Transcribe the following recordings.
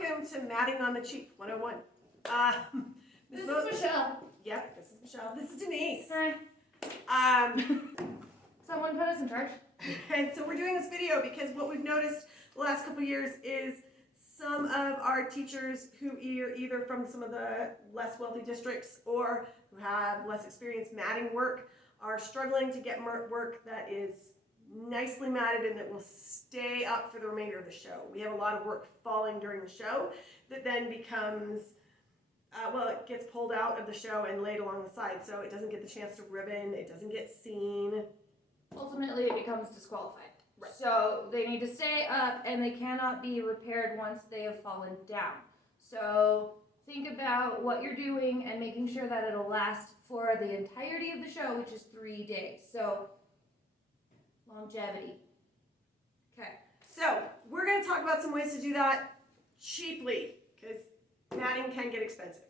Welcome to Matting on the Cheap 101. This is Michelle. Yep, this is Michelle. This is Denise. Hi. Someone put us in charge. And so we're doing this video because what we've noticed the last couple years is some of our teachers who are either from some of the less wealthy districts or who have less experience matting work are struggling to get work that is nicely matted and that will stay up for the remainder of the show. We have a lot of work falling during the show that then becomes, it gets pulled out of the show and laid along the side, so it doesn't get the chance to ribbon, it doesn't get seen. Ultimately, it becomes disqualified. Right. So they need to stay up and they cannot be repaired once they have fallen down. So think about what you're doing and making sure that it'll last for the entirety of the show, which is 3 days. So longevity. Okay, so we're going to talk about some ways to do that cheaply because matting can get expensive.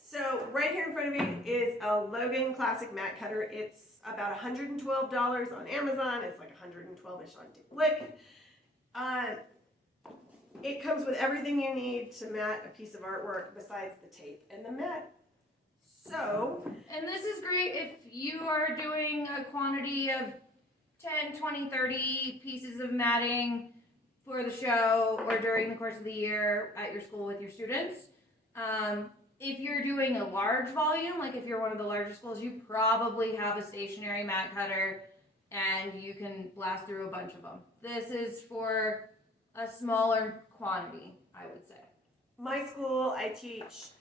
So right here in front of me is a Logan Classic Mat Cutter. It's about $112 on Amazon. It's like $112-ish on Blick. It comes with everything you need to mat a piece of artwork besides the tape and the mat. So, and this is great if you are doing a quantity of 10, 20, 30 pieces of matting for the show or during the course of the year at your school with your students. If you're doing a large volume, like if you're one of the larger schools, you probably have a stationary mat cutter and you can blast through a bunch of them. This is for a smaller quantity, I would say. My school, I teach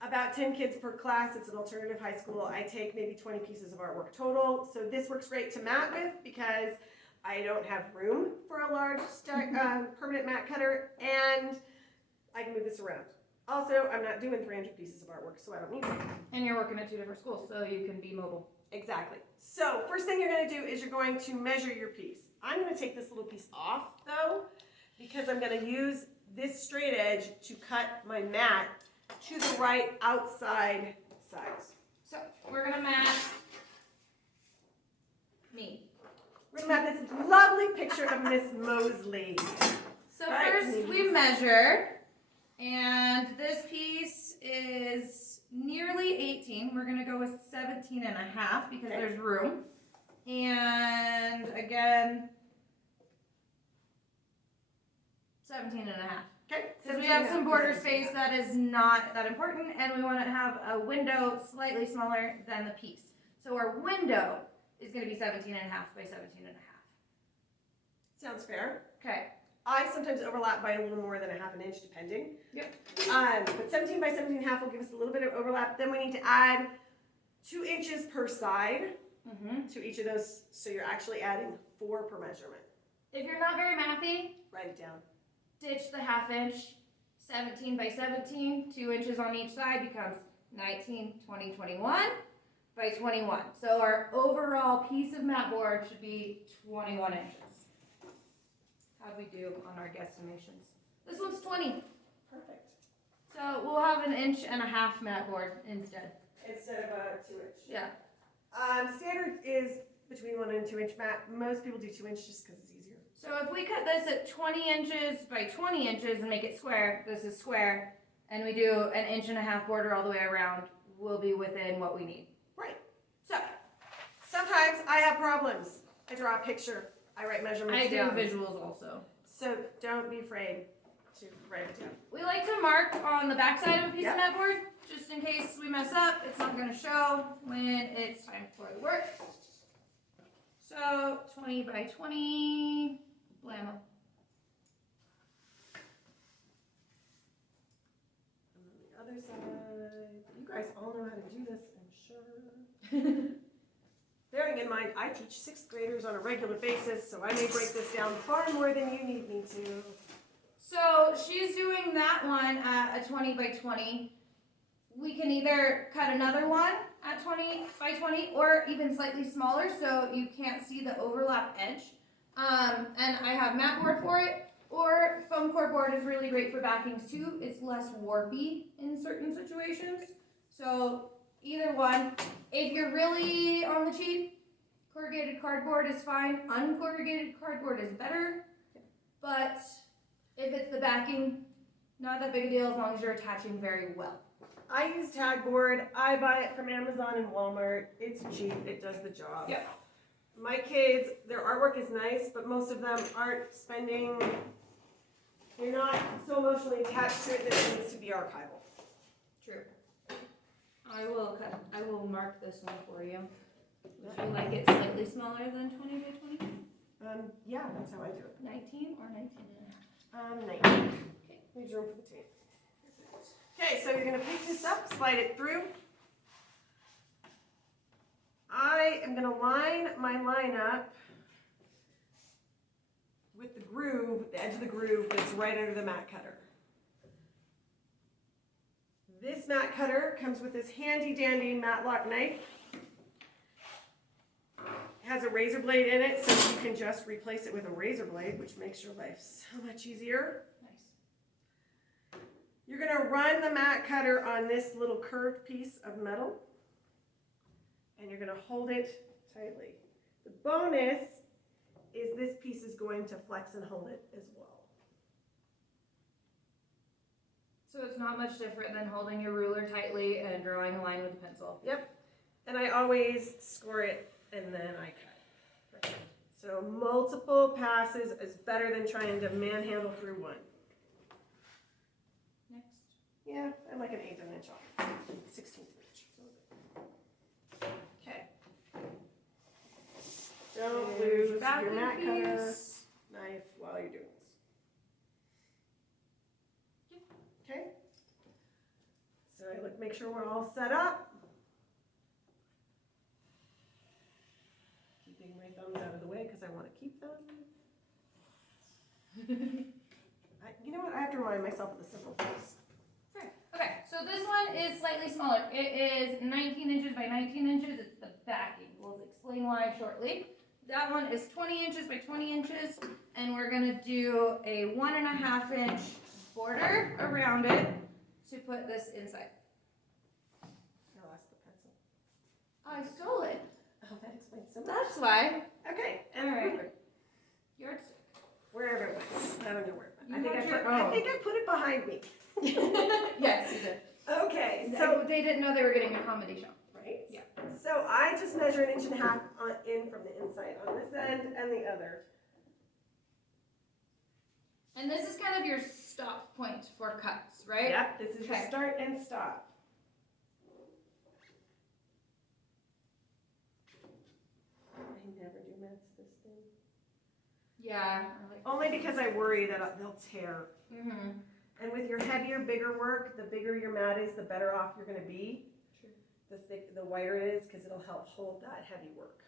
about 10 kids per class. It's an alternative high school. I take maybe 20 pieces of artwork total. So this works great to mat with because I don't have room for a large permanent mat cutter and I can move this around. Also, I'm not doing 300 pieces of artwork, so I don't need one. And you're working at 2 different schools, so you can be mobile. Exactly. So first thing you're going to do is you're going to measure your piece. I'm going to take this little piece off, though, because I'm going to use this straight edge to cut my mat to the right outside size. So we're going to mat me. We're going to mat this lovely picture of Miss Mosley. So first we measure. And this piece is nearly 18. We're going to go with 17 and a half because there's room. And again, 17 and a half. Okay. Because we have some border space that is not that important, and we want to have a window slightly smaller than the piece. So our window is going to be 17 and a half by 17 and a half. Sounds fair. Okay. I sometimes overlap by a little more than a half an inch, depending. Yep. But 17 by 17 and a half will give us a little bit of overlap. Then we need to add 2 inches per side to each of those, so you're actually adding 4 per measurement. If you're not very mathy, Write it down. ditch the half inch. 17 by 17, 2 inches on each side becomes 19, 20, 21 by 21. So our overall piece of mat board should be 21 inches. How'd we do on our guesstimations? This one's 20. Perfect. So we'll have 1.5 inch mat board instead. Instead of a 2 inch. Yeah. Standard is between 1 and 2 inch mat. Most people do 2 inch just because it's easier. So if we cut this at 20 inches by 20 inches and make it square, this is square, and we do 1.5 inch border all the way around, we'll be within what we need. Right. So, sometimes I have problems. I draw a picture. I write measurements down. I do visuals also. So don't be afraid to write it down. We like to mark on the back side of a piece of mat board, just in case we mess up. It's not going to show when it's time for the work. So 20 by 20, blammo. And then the other side. You guys all know how to do this, I'm sure. Bearing in mind, I teach 6th graders on a regular basis, so I may break this down far more than you need me to. So she's doing that one at a 20 by 20. We can either cut another one at 20 by 20 or even slightly smaller so you can't see the overlap edge. And I have mat board for it, or foam core board is really great for backings too. It's less warpy in certain situations. So either one. If you're really on the cheap, corrugated cardboard is fine. Uncorrugated cardboard is better. But if it's the backing, Not that big a deal as long as you're attaching very well. I use tag board. I buy it from Amazon and Walmart. It's cheap. It does the job. Yep. My kids, their artwork is nice, but most of them aren't spending. They're not so emotionally attached to it that it needs to be archival. True. I will mark this one for you. Would you like it slightly smaller than 20 by 20? Yeah, that's how I do it. 19 or 19 and a half? 19. Okay. Leaves room for the tape. Okay, so you're gonna pick this up, slide it through. I am gonna line my line up with the groove, the edge of the groove that's right under the mat cutter. This mat cutter comes with this handy dandy Matlock knife. It has a razor blade in it, so you can just replace it with a razor blade, which makes your life so much easier. Nice. You're gonna run the mat cutter on this little curved piece of metal, and you're gonna hold it tightly. The bonus is this piece is going to flex and hold it as well. So it's not much different than holding your ruler tightly and drawing a line with a pencil. Yep, and I always score it and then I cut. Perfect. So multiple passes is better than trying to manhandle through one. Next. Yeah, I'm like an 1/8 of an inch off, 16th of an inch. Okay. Don't lose your mat cutter knife while you're doing this. Okay. So I look, make sure we're all set up. Keeping my thumbs out of the way because I want to keep them. You know what? I have to remind myself of the simple things. Okay, so this one is slightly smaller. It is 19 inches by 19 inches. It's the backing. We'll explain why shortly. That one is 20 inches by 20 inches, and we're gonna do a 1.5 inch border around it to put this inside. I lost the pencil. I stole it. Oh, that explains so much. That's why. Okay, and All right. ruler. Yardstick. Wherever it went. I don't know where it went. You I have think your I own. think I put it behind me. Yes, you did. Okay, So so they didn't know they were getting a comedy show. right. Yeah. So I just measure 1.5 inches in from the inside on this end and the other. And this is kind of your stop point for cuts, right? Yep. This is your Okay. start and stop. I never do mats this thing. Yeah. Only because I worry that they'll tear. Mm-hmm. And with your heavier, bigger work, the bigger your mat is, the better off you're going to be. True. The wider it is, because it'll help hold that heavy work.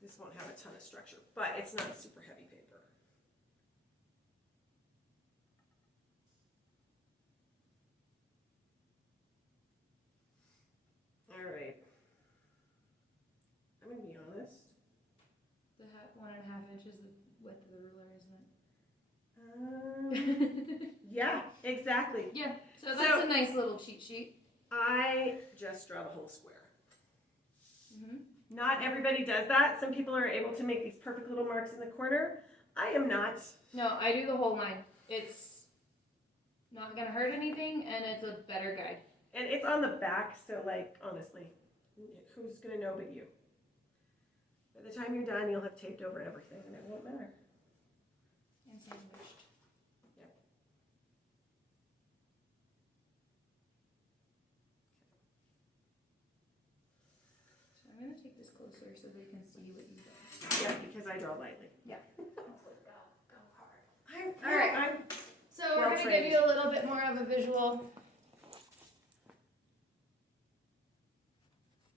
This won't have a ton of structure, but it's not super heavy paper. All right. I'm going to be honest. The 1.5 inches the width of the ruler, Yeah, exactly. Yeah. So that's So- a nice little cheat sheet. I just draw the whole square. Mm-hmm. Not everybody does that. Some people are able to make these perfect little marks in the corner. I am not. No, I do the whole line. It's not gonna hurt anything, and it's a better guide. And it's on the back, so like, honestly, who's gonna know but you? By the time you're done, you'll have taped over everything and it won't matter. And sandwiched. Yep. So I'm gonna take this closer so they can see what you do. Yeah, because I draw lightly. Yeah. Go hard. All right. I'm So we're Well gonna trained. give you a little bit more of a visual.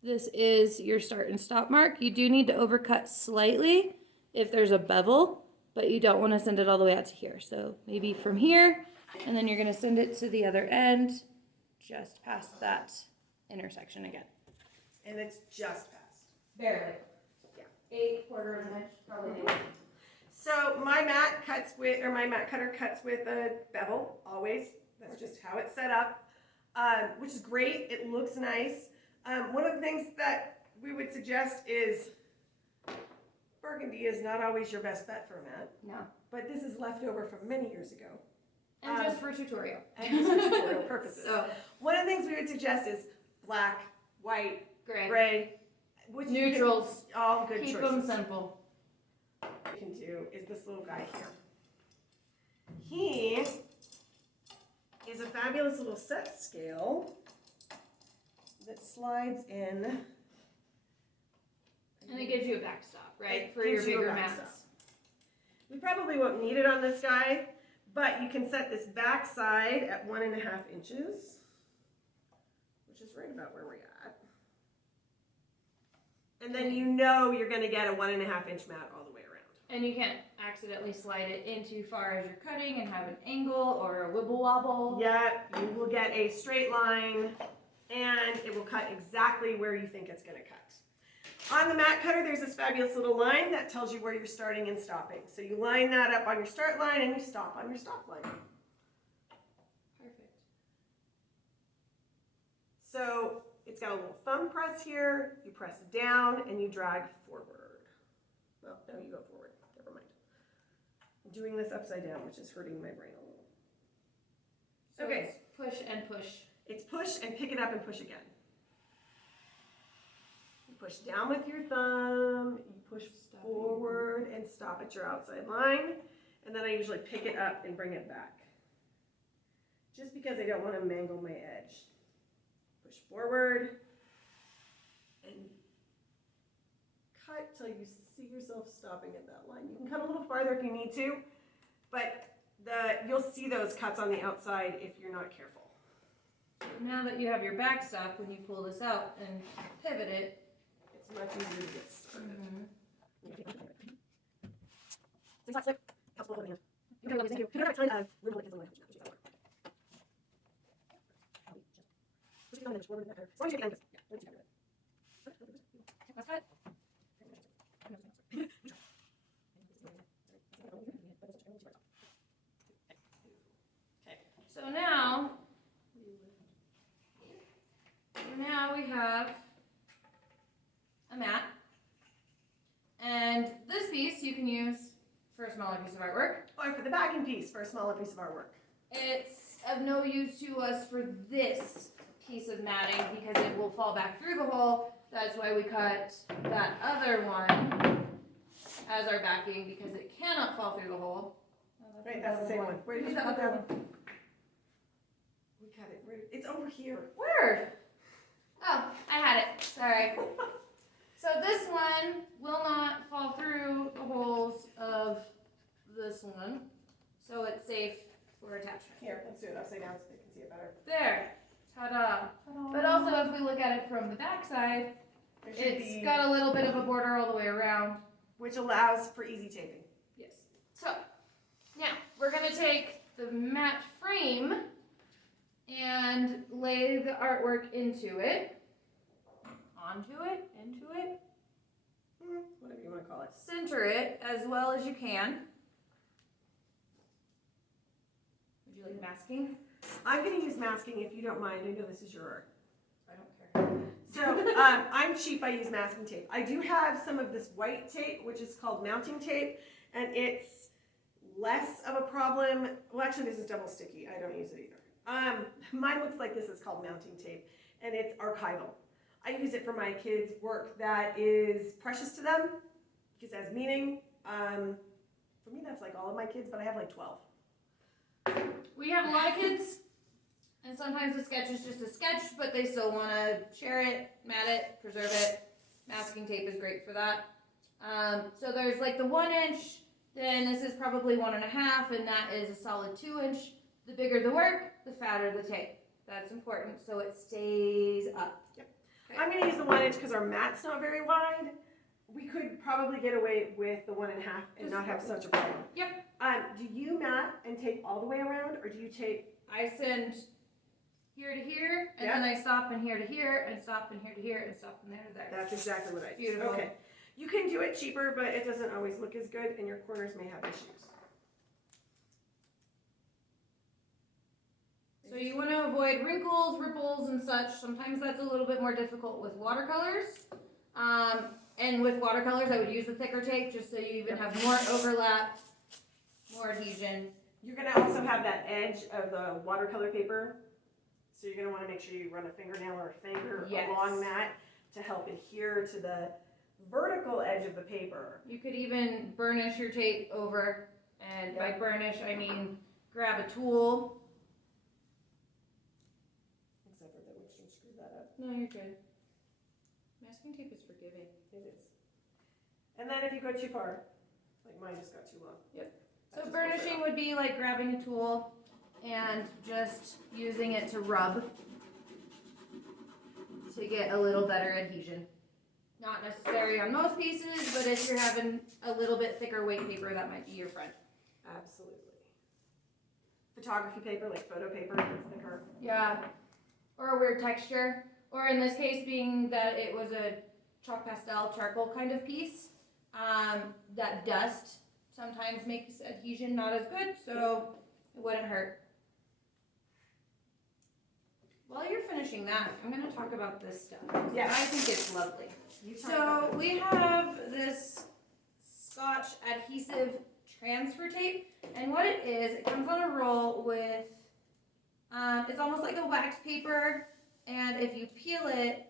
This is your start and stop mark. You do need to overcut slightly if there's a bevel, but you don't want to send it all the way out to here. So maybe from here, and then you're gonna send it to the other end, just past that intersection again. and it's just passed. Barely. Yeah. 1/4 of an inch, probably. So my mat cutter cuts with a bevel, always. That's just how it's set up, which is great. It looks nice. One of the things that we would suggest is burgundy is not always your best bet for a mat. No. but this is left over from many years ago. And just for tutorial. And just for tutorial purposes. So, One of the things we would suggest is black, white, gray. gray, which you Neutrals. can- all good Keep choices. them simple. What we can do is this little guy here. He is a fabulous little set scale that slides in. And it gives you a backstop, right? It For your gives you a bigger backstop. mats. We probably won't need it on this guy, but you can set this back side at 1.5 inches, which is right about where we're at. And then you know you're gonna get a 1.5 inch mat all the way around. And you can't accidentally slide it in too far as you're cutting and have an angle or a wibble wobble. Yep, you will get a straight line and it will cut exactly where you think it's gonna cut. On the mat cutter, there's this fabulous little line that tells you where you're starting and stopping. So you line that up on your start line and you stop on your stop line. Perfect. So it's got a little thumb press here, you press down and you drag forward. Well, no, you go forward, never mind. I'm doing this upside down, which is hurting my brain a little. So Okay. it's push and push. It's push and pick it up and push again. You push down with your thumb, you push forward and stop at your outside line, and then I usually pick it up and bring it back. Just because I don't want to mangle my edge. Push forward and cut till you see yourself stopping at that line. You can cut a little farther if you need to, but you'll see those cuts on the outside if you're not careful. Now that you have your backstop, when you pull this out and pivot it, It's much easier to get started. That's good. So now we have a mat, and this piece you can use for a smaller piece of artwork. Or for the backing piece for a smaller piece of artwork. It's of no use to us for this piece of matting because it will fall back through the hole. That's why we cut that other one as our backing because it cannot fall through the hole. Right, that's the same one. Where did Where's you the put other that one? We cut it. It's over here. Word. Oh, I had it. Sorry. So this one will not fall through the holes of this one, so it's safe for attachment. Here, let's do it upside down so they can see it better. There. Ta-da. But also, if we look at it from the back side, There should it's be, got a little bit of a border all the way around. which allows for easy taping. Yes. So, now, we're going to take the mat frame and lay the artwork into it. Onto it, into it. Whatever you want to call it. Center it as well as you can. Would you like masking? I'm going to use masking if you don't mind. I know this is your art. I don't care. So I'm cheap, I use masking tape. I do have some of this white tape, which is called mounting tape, and it's less of a problem. Well, actually, this is double sticky. I don't use it either. Mine looks like this is called mounting tape, and it's archival. I use it for my kids' work that is precious to them, because it has meaning. For me, that's like all of my kids, but I have like 12. We have a lot of kids, and sometimes a sketch is just a sketch, but they still want to share it, mat it, preserve it. Masking tape is great for that. So there's like the 1 inch, then this is probably 1.5, and that is a solid 2 inch. The bigger the work, the fatter the tape. That's important, so it stays up. Yep. Okay. I'm going to use the 1 inch because our mat's not very wide. We could probably get away with the 1.5 and Just not have such a problem. Yep. Do you mat and tape all the way around, or do you tape? I send here to here, and then I stop and here to here, and stop and here to here, and stop from there to there. That's exactly what I do. Beautiful. Okay. You can do it cheaper, but it doesn't always look as good, and your corners may have issues. So you want to avoid wrinkles, ripples, and such. Sometimes that's a little bit more difficult with watercolors. And with watercolors, I would use the thicker tape just so you even have more overlap more adhesion. You're gonna also have that edge of the watercolor paper. So you're gonna wanna make sure you run a fingernail or a finger Yes. along that to help adhere to the vertical edge of the paper. You could even burnish your tape over, and by burnish I mean grab a tool. Except for that Wickstrom screwed that up. No, you're good. Masking tape is forgiving. It is. And then if you go too far, like mine just got too long. Yep. That So just pulls it burnishing off. would be like grabbing a tool and just using it to rub to get a little better adhesion. Not necessary on most pieces, but if you're having a little bit thicker weight paper, that might be your friend. Absolutely. Photography paper, like photo paper, that's thicker. Yeah. Or a weird texture. Or in this case, being that it was a chalk pastel charcoal kind of piece, that dust sometimes makes adhesion not as good, so it wouldn't hurt. While you're finishing that, I'm going to talk about this stuff. Yeah. I think it's lovely. You talk about So this. we have this Scotch adhesive transfer tape, and what it is, it comes on a roll with, it's almost like a wax paper, and if you peel it,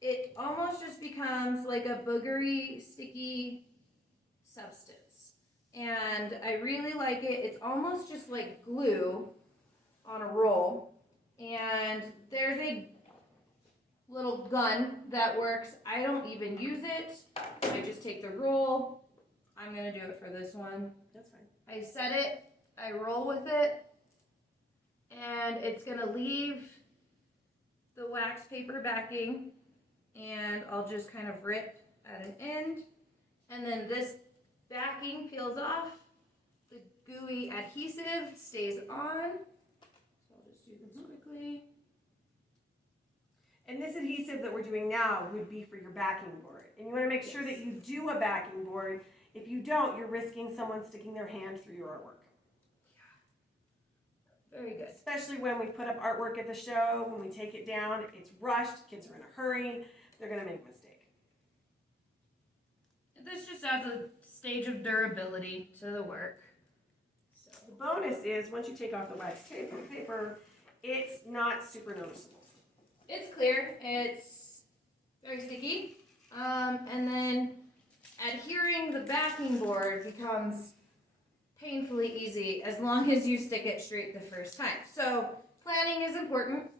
it almost just becomes like a boogery, sticky substance. And I really like it. It's almost just like glue on a roll, and there's a little gun that works. I don't even use it. I just take the roll. I'm gonna do it for this one. That's fine. I set it, I roll with it, and it's gonna leave the wax paper backing, and I'll just kind of rip at an end, and then this backing peels off, the gooey adhesive stays on. So I'll just do this quickly. And this adhesive that we're doing now would be for your backing board. And you want to make sure that you do a backing board. If you don't, you're risking someone sticking their hand through your artwork. Very good. Especially when we put up artwork at the show, when we take it down, it's rushed, kids are in a hurry, they're going to make a mistake. This just adds a stage of durability to the work. So The bonus is once you take off the wax tape from the paper, it's not super noticeable. it's clear, it's very sticky, and then adhering the backing board becomes painfully easy as long as you stick it straight the first time. So planning is important.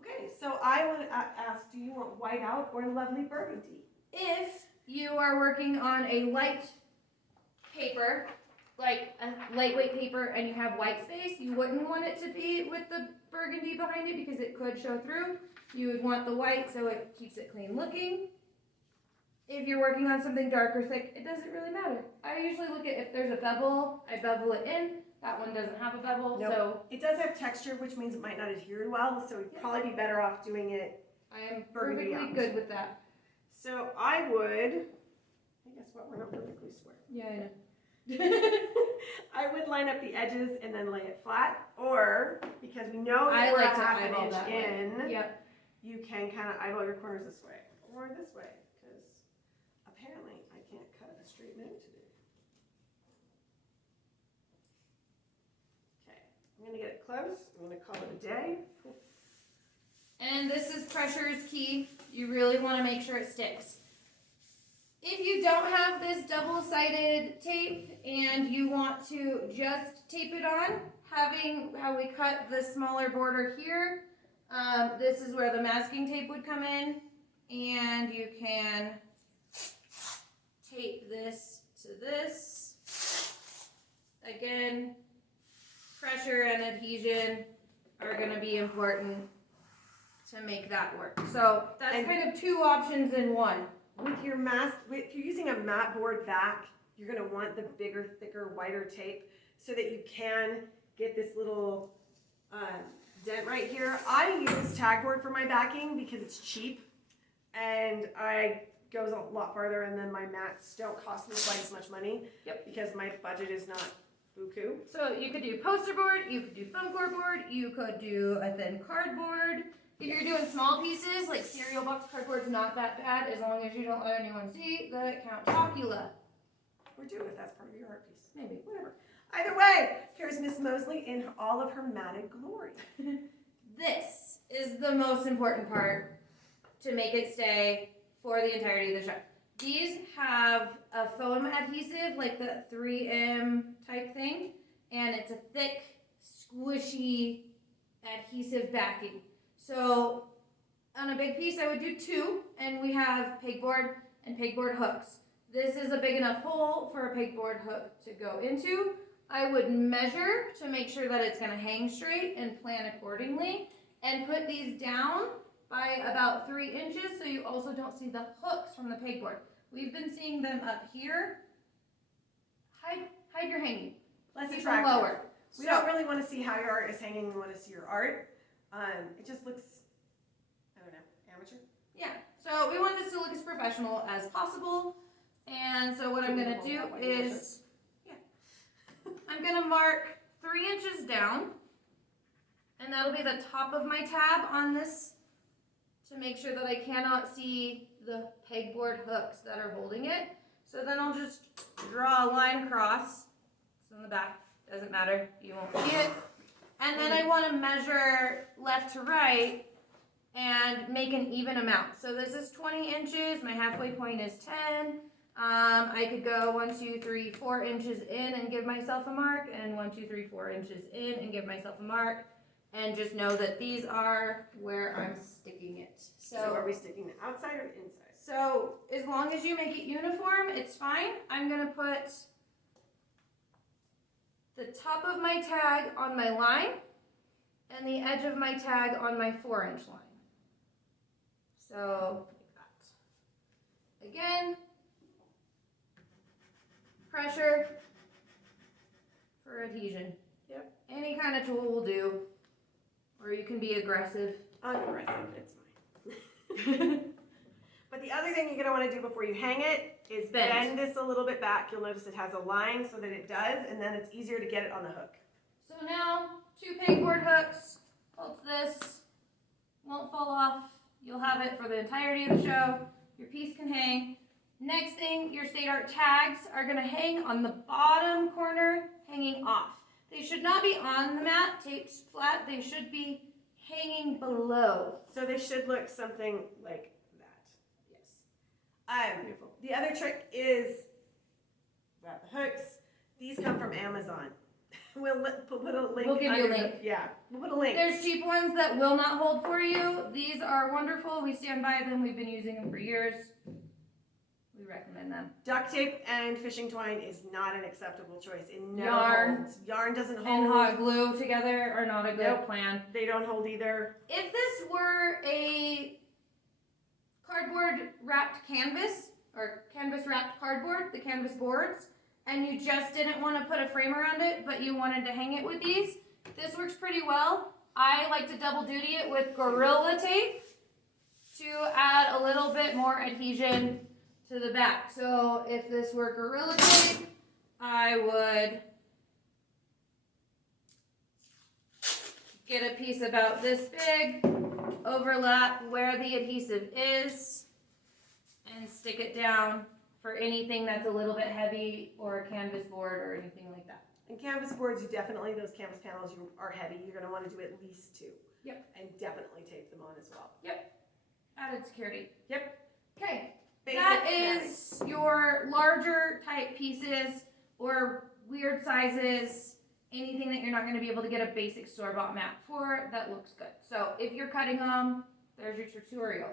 Okay, so I want to ask, do you want white out or lovely burgundy? If you are working on a light paper, like a lightweight paper, and you have white space, you wouldn't want it to be with the burgundy behind it because it could show through. You would want the white so it keeps it clean looking. If you're working on something dark or thick, it doesn't really matter. I usually look at if there's a bevel, I bevel it in. That one doesn't have a bevel, Nope. so It does have texture, which means it might not adhere well, so we'd probably be better off doing it. I am Burgundy perfectly out. good with that. So I would, guess what, we're not perfectly square. Yeah, I know. I would line up the edges and then lay it flat, or because we know that I we're like a to half an eyeball inch that way. in, Yep. you can kind of eyeball your corners this way or this way, because apparently I can't cut a straight note today. Okay, I'm gonna get it close. I'm gonna call it a day. And this is pressure is key. You really want to make sure it sticks. If you don't have this double-sided tape and you want to just tape it on, having how we cut the smaller border here, this is where the masking tape would come in, and you can tape this to this. Again, pressure and adhesion are going to be important to make that work. So that's And- kind of two options in one. With your if you're using a mat board back, you're gonna want the bigger, thicker, whiter tape so that you can get this little dent right here. I use tag board for my backing because it's cheap and I goes a lot farther, and then my mats don't cost me quite as much money. Yep. Because my budget is not buku. So you could do poster board, you could do foam core board, you could do a thin cardboard. If you're doing small pieces, like cereal box cardboard's not that bad as long as you don't let anyone see the Count Chocula. Or do if that's part of your art piece. Maybe. Whatever. Either way, here's Miss Mosley in all of her matted glory. This is the most important part to make it stay for the entirety of the show. These have a foam adhesive, like the 3M type thing, and it's a thick, squishy adhesive backing. So on a big piece, I would do 2, and we have pegboard and pegboard hooks. This is a big enough hole for a pegboard hook to go into. I would measure to make sure that it's going to hang straight and plan accordingly, and put these down by about 3 inches so you also don't see the hooks from the pegboard. We've been seeing them up here. Hide your hanging. Less Keep them attractive. lower. We don't really want to see how your art is hanging. We want to see your art. It just looks, I don't know, amateur. Yeah, so we want this to look as professional as possible. And so what I'm going to do is, I'm going to mark 3 inches down. And that'll be the top of my tab on this to make sure that I cannot see the pegboard hooks that are holding it. So then I'll just draw a line across. So in the back, doesn't matter, you won't see it. And then I want to measure left to right and make an even amount. So this is 20 inches, my halfway point is 10. I could go 1, 2, 3, 4 inches in and give myself a mark, and 1, 2, 3, 4 inches in and give myself a mark. And just know that these are where I'm sticking it. So are we sticking the outside or the inside? So as long as you make it uniform, it's fine. I'm going to put the top of my tag on my line and the edge of my tag on my 4-inch line. So like that. Again, pressure for adhesion. Yep. Any kind of tool will do, or you can be aggressive. Aggressive, it's fine. But the other thing you're going to want to do before you hang it is bend this a little bit back. You'll notice it has a line so that it does, and then it's easier to get it on the hook. So now, 2 pegboard hooks, holds this, won't fall off. You'll have it for the entirety of the show. Your piece can hang. Next thing, your state art tags are going to hang on the bottom corner, hanging off. They should not be on the mat, taped flat. They should be hanging below. So they should look something like that. Yes. Beautiful. The other trick is about the hooks. These come from Amazon. We'll put a link. We'll give you a under link. Yeah, we'll put a link. There's cheap ones that will not hold for you. These are wonderful. We stand by them. We've been using them for years. We recommend them. Duct tape and fishing twine is not an acceptable choice. It never Yarn. holds. Yarn doesn't hold. And hot glue together are not a good Nope. plan. They don't hold either. If this were a cardboard wrapped canvas, or canvas wrapped cardboard, the canvas boards, and you just didn't want to put a frame around it, but you wanted to hang it with these, this works pretty well. I like to double duty it with Gorilla Tape to add a little bit more adhesion to the back. So if this were Gorilla Tape, I would get a piece about this big, overlap where the adhesive is, and stick it down for anything that's a little bit heavy, or a canvas board or anything like that. And canvas boards, you definitely, those canvas panels are heavy. You're going to want to do at least 2. Yep. And definitely tape them on as well. Added security. Yep. Okay, Basic that matting. is your larger type pieces or weird sizes, anything that you're not going to be able to get a basic store-bought mat for that looks good. So if you're cutting them, there's your tutorial.